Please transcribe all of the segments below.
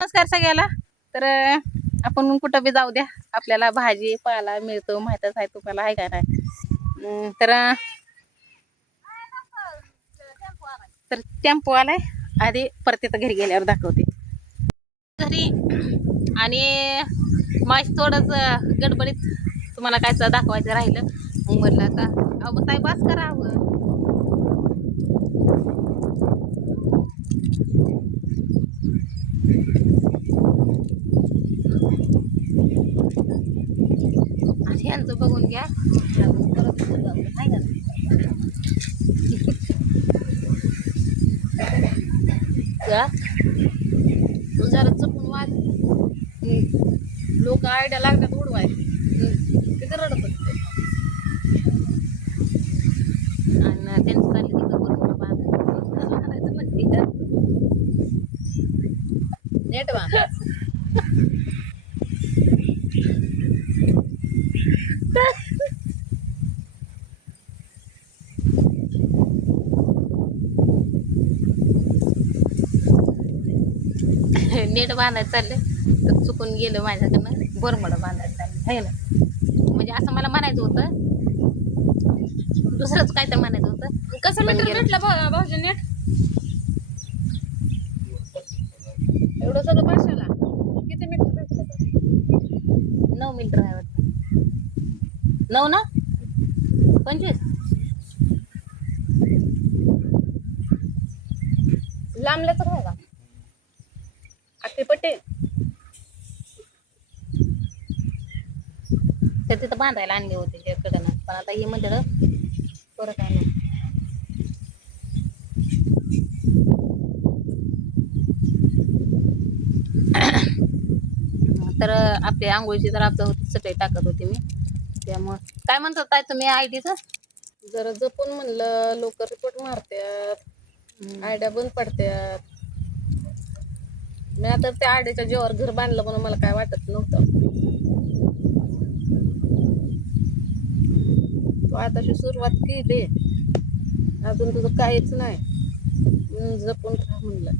नमस्कार सगळ्याला. तर आपण कुठं बी जाऊ द्या, आपल्याला भाजी पाला मिळतो, माहितच आहे तुम्हाला, आहे का नाही. तर टेम्पो आलाय, आधी परत तिथं घरी गेल्यावर दाखवते घरी. आणि माश थोडंच गडबडीत तुम्हाला काय दाखवायचं राहिलं, मग म्हटलं आता अहो ताई बस करा. आणि यांचं बघून घ्या, परत आहे का जरा चुकून वाज लोक आयडिया लागतात उडवाय तिथे रडत असते. आणि त्यांचं चालले तिकडं बरोबर बांधायचं म्हणते नेट बांधा. नेट बांधायचं चाललं तर चुकून गेलं माझ्याकडनं, बरमड बांधायचं चाललं आहे ना. म्हणजे असं मला म्हणायचं होतं, दुसरंच काय तर म्हणायचं होतं. कसं मीटर भेटलं भाऊजी नेट एवढं सगळं पाचशेला किती मीटर भेटलं तर 9 मीटर आहे वाटतं. 9 ना 25 लांबल्याच आहे का आखे पट्टे तर तिथं बांधायला आणले होते त्याकडनं, पण आता हे म्हणलं परत काय नाही. तर आपली आंघोळीची तर आपलं होती, सगळी टाकत होती मी. त्यामुळं काय म्हणत होता तुम्ही आयडीचं? जरा जपून म्हणलं, लोक रिपोर्ट मारतात, आयड्या बंद पडतात. मी आता त्या आयड्याच्या जीवावर घर बांधलं म्हणून मला काय वाटत नव्हतं. तू आताशी सुरुवात केली, अजून तुझं काहीच नाही, जपून राहा म्हणलं.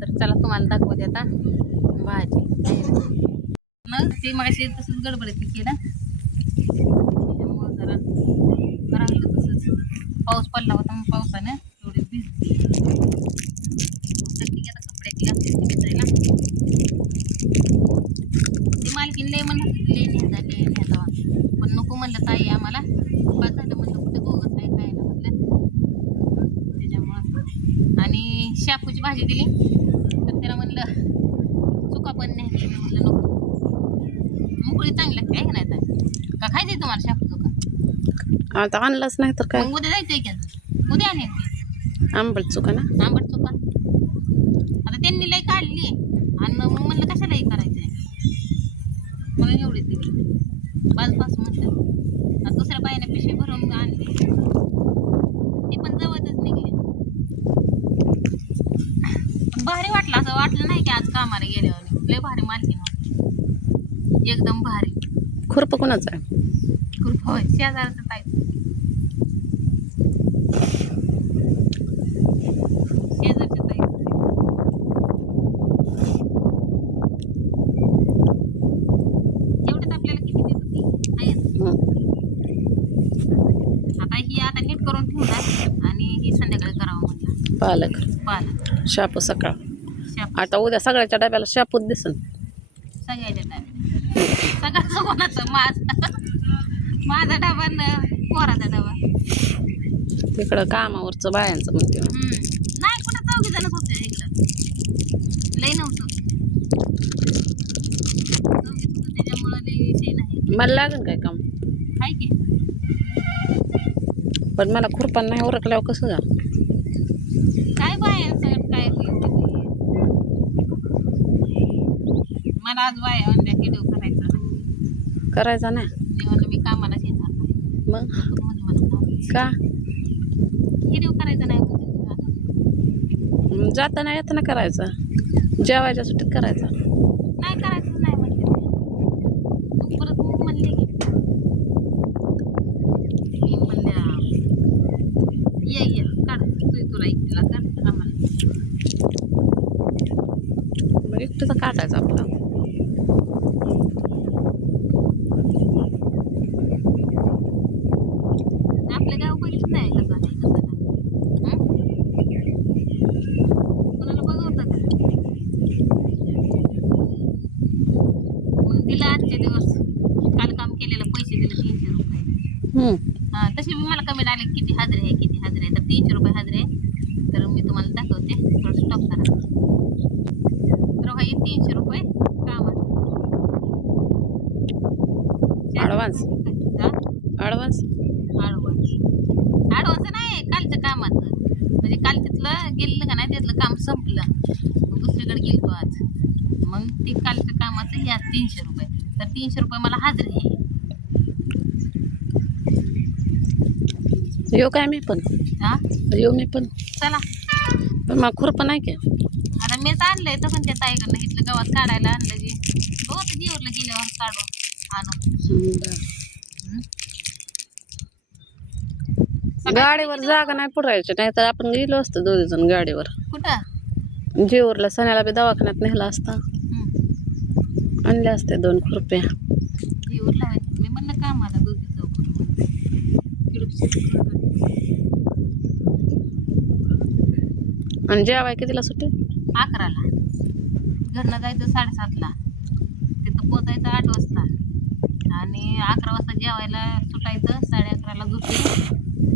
तर चला तुम्हाला दाखवते आता भाजी. मग ती मागाशी तसंच गडबडीत केलं, त्यामुळं जरा राहिलं तसंच. पाऊस पडला होता, मग पावसानं थोडी भिजली. आता कपड्याची घातली भिजायला. ती मालकीन लय म्हणत लय न्यायचा, पण नको म्हणलं ताई आम्हाला, बस झालं म्हणलं, कुठे दोघंच आहे खायला म्हणलं. त्याच्यामुळं आणि शापूची भाजी दिली, तर त्याला म्हणलं चुका पण नाही, म्हणलं नको, मुकळी चांगली लागते आहे नाही तर का खायचंय तुम्हाला शापू चुका? आता आणलाच नाही तर काय, मग उद्या जायचंय की उद्या आणेल आंबट चुका ना, आंबट चुका. आता त्यांनी लय काढली आणि मग म्हणलं कशाला हे करायचंय, म्हणून एवढी दिली बाजूपास म्हटलं. आता दुसऱ्या बाईने पिशवी भरून आणली, ती पण जवळच निघली. भारी वाटलं, असं वाटलं नाही की आज कामाला गेल्यावर लय भारी मालकीन वाटली, एकदम भारी. खुरप कोणाचं आहे? खूप होय, शेजारचं ताई, शेजारच्या ताई. एवढंच आपल्याला किती देत होती आहेत. आता ही आता नीट करून ठेवणार आणि ही संध्याकाळी करावं म्हटलं. पालक शापू सकाळ. शापू आता उद्या सगळ्याच्या डब्याला शापूच दिसन. सगळ्याच्या डब्यात, सगळ्याचं कोणाचं, माझा डबा न पोराचा डबा. तिकडं कामावरचं बायांचं म्हणते. नाही कुठं 4 जणच होते इकडं, लई नव्हतं 4 होतं, त्याच्यामुळं लई विषय नाही. मला लागेल काय काम, आहे की पण मला खुरपण नाही उरकल्यावर कसं जा. काय बायांचं काय होईल ते होईल. मला आज बाया म्हणजे व्हिडिओ करायचा नाही, करायचा ना, जेव्हा मी कामालाच येणार नाही. मग म्हणून मला का व्हिडिओ करायचा नाही, जाताना येताना करायचा, जेवायच्या सुट्टीत करायचा. नाही करायचं नाही म्हणते मग परत मग म्हणले की म्हणल्या ये काढ तुला एकटीला काढ आम्हाला. मग एकटीचा काढायचा आपला. आपलं गाव बघितलं नाही कसं आहे कसं नाही. कोणाला बघवतं का? मग दिलं आजचे दिवस काल काम केलेलं पैसे दिले 300 रुपये. हा तसे मी मला कमेंट आले किती हाजरी आहे किती हाजरी आहे. तर 300 रुपये हाजरी आहे. तर मी तुम्हाला दाखवते थोडं स्टॉप करा. तर हे 300 रुपये कामात ॲडव्हान्स ॲडव्हान्स ॲडव्हान्स नाही कालच्या कामाचं. म्हणजे काल तिथलं गेलेलं का नाही त्यातलं काम संपलं मग दुसरीकडे गेलो आज. मग ते कालच्या कामाचं या 300 रुपये. तर 300 रुपये मला हाजरी आहे. येऊ काय मी पण हा येऊ मी पण. चला पण मग खुरपं नाही की. आता मीच आणलंय तर पण त्या ताईकडनं इथलं गावात काढायला आणलं की बहुत जीवरला गेल्यावर काढू आणू. गाडीवर जागा नाही पुरायची नाही तर आपण गेलो असतो दोघी जण गाडीवर. कुठं जेऊरला सण्याला बी दवाखान्यात नेला असता. आणले असते 2 खुरप्या. जीवर लावायचं मी म्हणलं कामाला दोघी चौक. आणि जेवाय कितीला सुट्टी? 11ला घरनं जायचं 7:30ला. तिथं पोचायचं 8 वाजता आणि 11 वाजता जेवायला सुटायचं. 11:30ला झोपी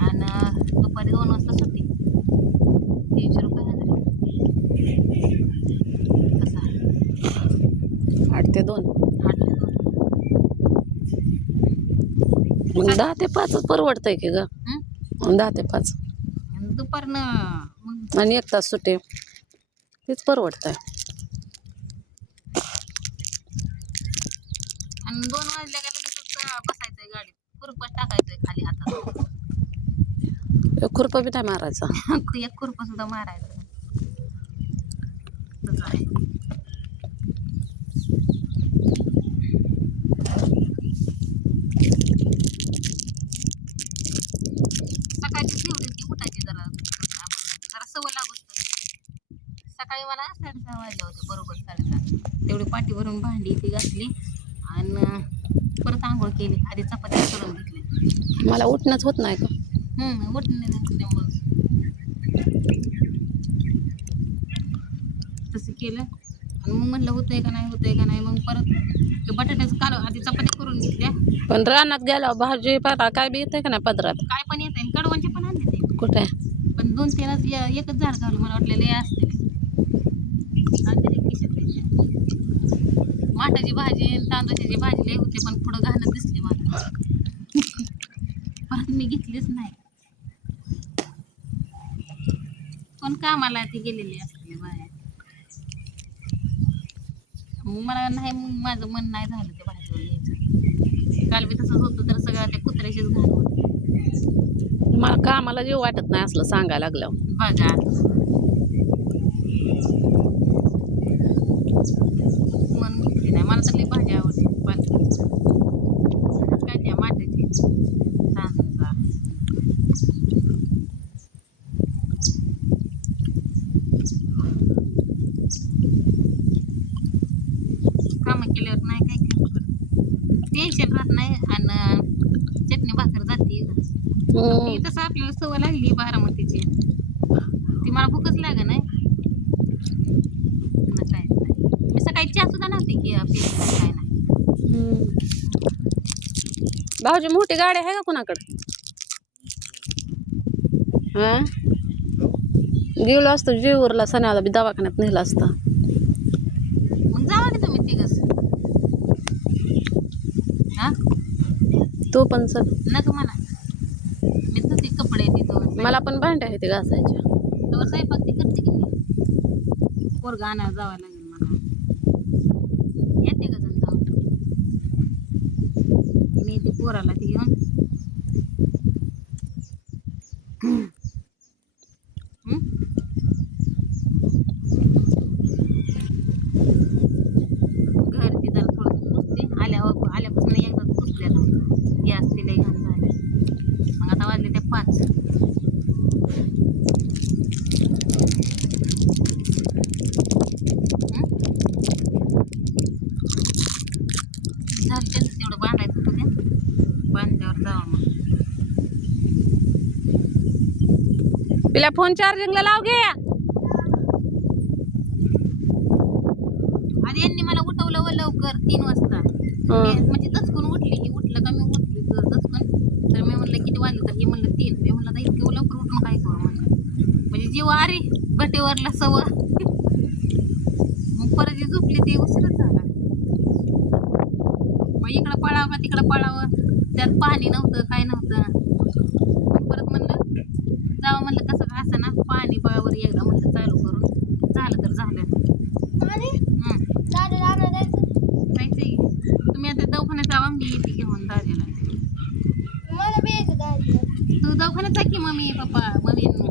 आणि दुपारी 2 वाजता सुट्टी. 300 रुपये हजरी. कसा 8 ते 2. 8 ते 2. मग 10 ते 5 परवडतंय की ग. 10 ते 5 आणि दुपारनं मग आणि 1 तास सुट्टी तेच परवडतंय. आणि 2 वाजल्या का लगेच बसायचंय गाडीत. खुरपच टाकायचंय खाली हातात. खुरपं बी नाही मारायचा. एक खुरपं सुद्धा मारायचं तसं आहे. सकाळची तेवढी ती उठायची जरा सवय लागत. सकाळी मला 6:30 वाजले होते बरोबर 7:30. तेवढी पाठी भरून भांडी ती घातली आणि परत आंघोळ केली. आधी चपात्या करून घेतली. मला उठणंच होत नाही का. उठून नसल्यामुळं तसं केलं आणि मग म्हणलं होतंय का नाही. मग परत ते बटाट्याचं काल आधी चपात्या करून घेतल्या. पण रानात गेल्यावर भाजी पाला काय बी येते का नाही पदरात. काय पण येत आहे कडवांचे पण आणले ते. कुठे पण 2-3च एकच झाड घालून मला वाटलेलं हे असते आणते ते खिशात. माठाची भाजी तांदूळाची भाजी लई होते पण पुढं घालत दिसली मला. परत मी घेतलीच नाही. पण कामाला ती गेलेली असते बाहेर. मग मला नाही मग माझं मन नाही झालं ते भाजीवर घ्यायचं. काल बी तसंच होतं तर सगळं त्या कुत्र्याशीच घाण होती. मला कामाला जीव वाटत नाही असलं सांगायला लागलं. बघा मन घेतली नाही. मला तर लई भाजी आवडते पालकाची. काय त्या माठाची तांदूळ कामं केल्यावर नाही काय टेन्शन राहत नाही आणि चटणी भाकर जाते. ती तसं आपल्याला सवय लागली बारामतीची. ती मला भूकच लाग नाही. काय नाही मी सकाळी चहा सुद्धा नव्हती की काय नाही. भाऊजी मोठी गाडी आहे का कुणाकडे. हा गेलो असतो जेऊरला सणाला बी दवाखान्यात नेला असता. मग जावा की तुम्ही तिघच. हा तो पण सर ना तुम्हाला मी धुते कपडे तिथं. मला पण भांड्या आहे ते घासायच्या. तर स्वयंपाक ती करते की मी. पोरगा आणायला जावं लागेल मला. येते का जण जाऊन मी येते पोराला ती घेऊन. घर ती जरा थोडंसं पुसते. आल्यापासून एकदाच पुसलेलं गॅस ती लई घाण झाले. मग आता वाजले ते 5. तिला फोन चार्जिंगला लाव घे. आणि यांनी मला उठवलं व लवकर 3 वाजता. म्हणजे दचकून उठली की उठलं का मी उठली दचकून. तर मी म्हणलं किती वाजले तर हे म्हणलं 3. मी म्हणलं आता इतकं लवकर उठून काय करू म्हणलं. म्हणजे जीव अरे गटेवरला सव. मग परत जी झोपली ती उशीरच झाला. मग इकडं पळावं का तिकडं पळावं, त्यात पाणी नव्हतं काय नव्हतं. मग परत म्हणलं जावं म्हणलं कसं का असं ना पाणी पळावर एकदा म्हणलं चालू करून झालं तर झालं. जायचंय तुम्ही आता दवाखान्यात जावा, मी येते घेऊन दाद्याला. तू दवाखान्यात जा की मम्मी पप्पा मम्मी